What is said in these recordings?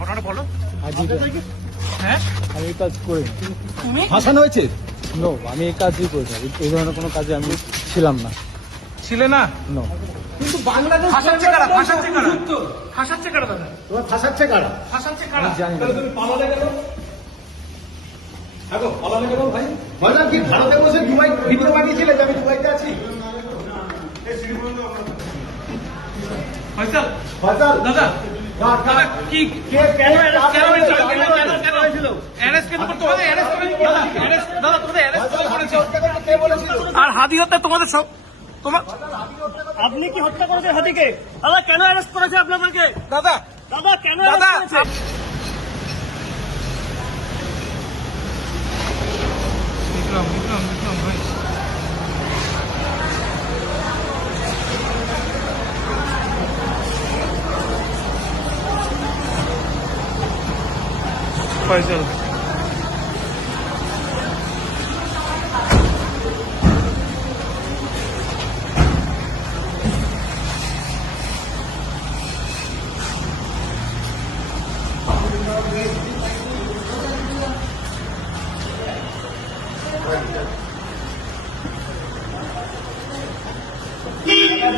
ঘটনাটা বলো। হ্যাঁ আমি এই কাজ করি তুমি ফাঁসানো হয়েছে? নো, আমি এই কাজই করি না। এই ধরনের কোনো কাজে আমি ছিলাম না। ছিলে না? নো। কিন্তু বাংলাদেশ ফাঁসাচ্ছে কারা? ফাঁসাচ্ছে কারা? ফাঁসাচ্ছে কারা দাদা? তোমার ফাঁসাচ্ছে কারা? ফাঁসাচ্ছে কারা? জানি না। তাহলে তুমি পালালে কেন? দেখো পালালে কেন ভাই? ভাইজান কি ভারতে বসে দুবাই ভিডিও বানিয়েছিলে যে আমি দুবাইতে আছি? ফয়সাল ভাইজান দাদা দাদা কি কে কেন অ্যারেস্ট কেন করতে হবে? অ্যারেস্ট করে দাদা অ্যারেস্ট দাদা তোমাদের অ্যারেস্ট করেছে। কে বলেছিল? আর হাদি হত্যা তোমাদের সব তোমার আপনি কি হত্যা করেছেন হাতিকে? দাদা কেন অ্যারেস্ট করেছে আপনাদেরকে? দাদা দাদা কেন দাদা অ্যারেস্ট করেছে? বিক্রম বিক্রম বিক্রম ভাই ফয়সাল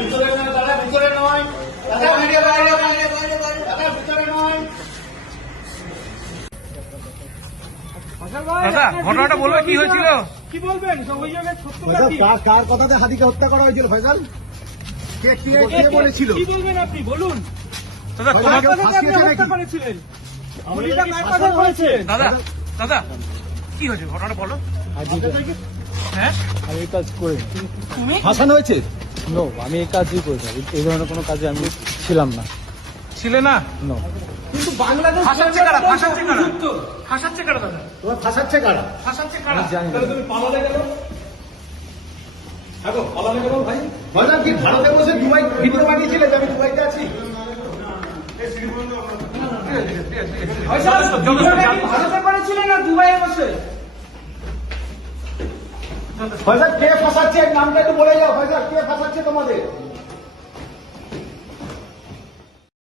ভিতরে নয় দাদা, ভিতরে নয় দাদা, বাইরে বাইরে বাইরে বাইরে বাইরে দাদা, ভিতরে নয়। দাদা ঘটনাটা বলবে কি হয়েছিল? কি বলবেন? অভিযোগের সত্যতা ভাইজান, কি? কার কথাতে হাদিকে হত্যা করা হয়েছিল ভাইজান? কে বলেছিল? কি বলবেন আপনি বলুন? দাদা ভাইজান, তোমার কেউ আপনাকে আপনি ফাঁসিয়েছে হত্যা নাকি? করেছিলেন। গুলিটা কার কথা হয়েছে? দাদা দাদা কি হয়েছে ঘটনাটা বলো। হ্যাঁ আমি এই কাজ করি তুমি ফাঁসানো হয়েছে? নো, আমি এই কাজই করি না। এই ধরনের কোনো কাজে আমি ছিলাম না। ছিলে না? নো। কিন্তু বাংলাদেশ ফাঁসাচ্ছে কারা? ফাঁসাচ্ছে কারা? ফাঁসাচ্ছে কারা দাদা? তোমার ফাঁসাচ্ছে কারা? ফাঁসাচ্ছে কারা? জানি না। তাহলে তুমি পালালে কেন? দেখো পালালে কেন ভাই? ভাইজান কি ভারতে বসে দুবাই ভিডিও বানিয়েছিলে যে আমি দুবাইতে আছি? ভারতে করেছিলেন না দুবাইয়ে বসে? ভাইজান কে ফাঁসাচ্ছে? নামটা একটু বলে যাও ভাইজান, কে ফাঁসাচ্ছে তোমাদের?